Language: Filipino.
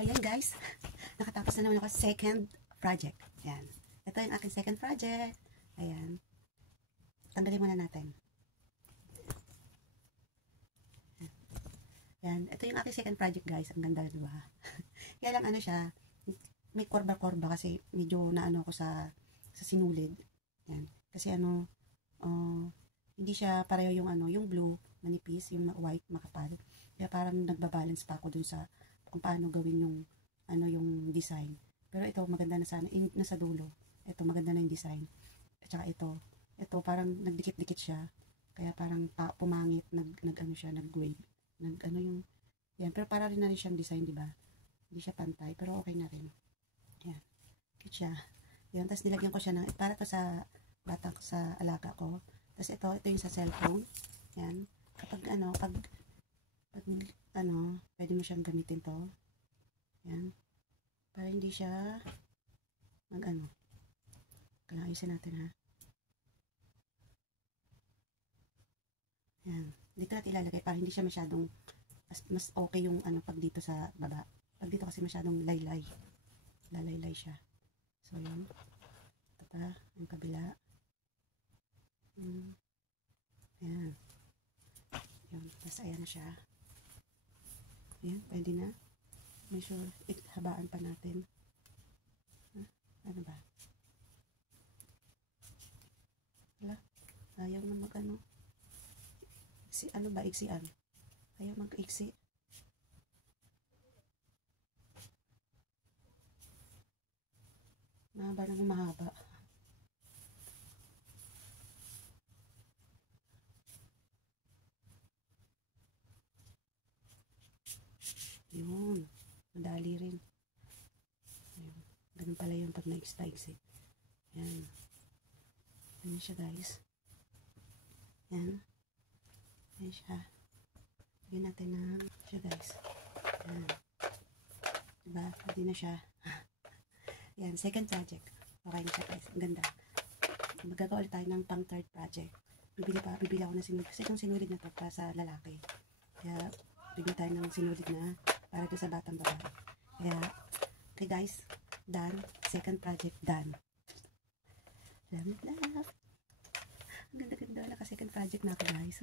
Ayan guys, nakatapos na naman ako second project. Ayan. Ito yung aking second project. Ayan. Tanggalin muna natin. Ayan. Ito yung aking second project guys. Ang ganda, diba? Kaya lang ano siya, may korba-korba kasi medyo naano ko sa sinulid. Ayan. Kasi ano, hindi siya pareho yung ano, yung blue, manipis, yung white, makapal. Kaya parang nagbabalance pa ako dun sa kung paano gawin yung ano yung design. Pero ito maganda na sana nasa dulo. Ito maganda na yung design. At saka ito parang nagdikit-dikit siya. Kaya parang pumangit, nag-ano siya, nag-wave. Nag-ano yung yan, pero para rin na rin siyang design, di ba? Hindi siya pantay, pero okay na rin. Yan. Cute siya. Yan, tapos nilagyan ko siya ng para to sa bata ko, sa alaga ko. Tapos ito yung sa cellphone. Yan. Kapag pag pwede mo siyang gamitin to. Yan. Para hindi siya kailangan ayusin natin ha. Yan. Dito natin ilalagay para hindi siya masyadong mas okay yung pag dito sa baba. Pag dito kasi masyadong laylay. Lalaylay siya. So yan. Ito pa. Ang kabila. Yan. Yan. Tapos ayan na siya. Ayan, pwede na. May sure, habaan pa natin. Ano ba? Wala. Ayaw na mag-ano. Ano ba, iksian? Ayaw mag-iksi. Mahaba na mahaba. Yun. Madali rin. Ayun. Ganun pala yung pag na-exit. Yan. Yan siya guys. Yan. Yan siya. Yan natin na siya guys. Yan. Diba? Pwede na siya. Yan. Second project. Okay na siya guys. Ang ganda. Magagawa ulit tayo ng pang third project. Bibili ako ng sinulid. Kasi itong sinulid na to para sa lalaki. Kaya bibili tayo ng sinulid na para ito sa batang babae. Kaya, okay guys, done. Second project, done. Love. Ang ganda-ganda. Naka-second project na ako guys.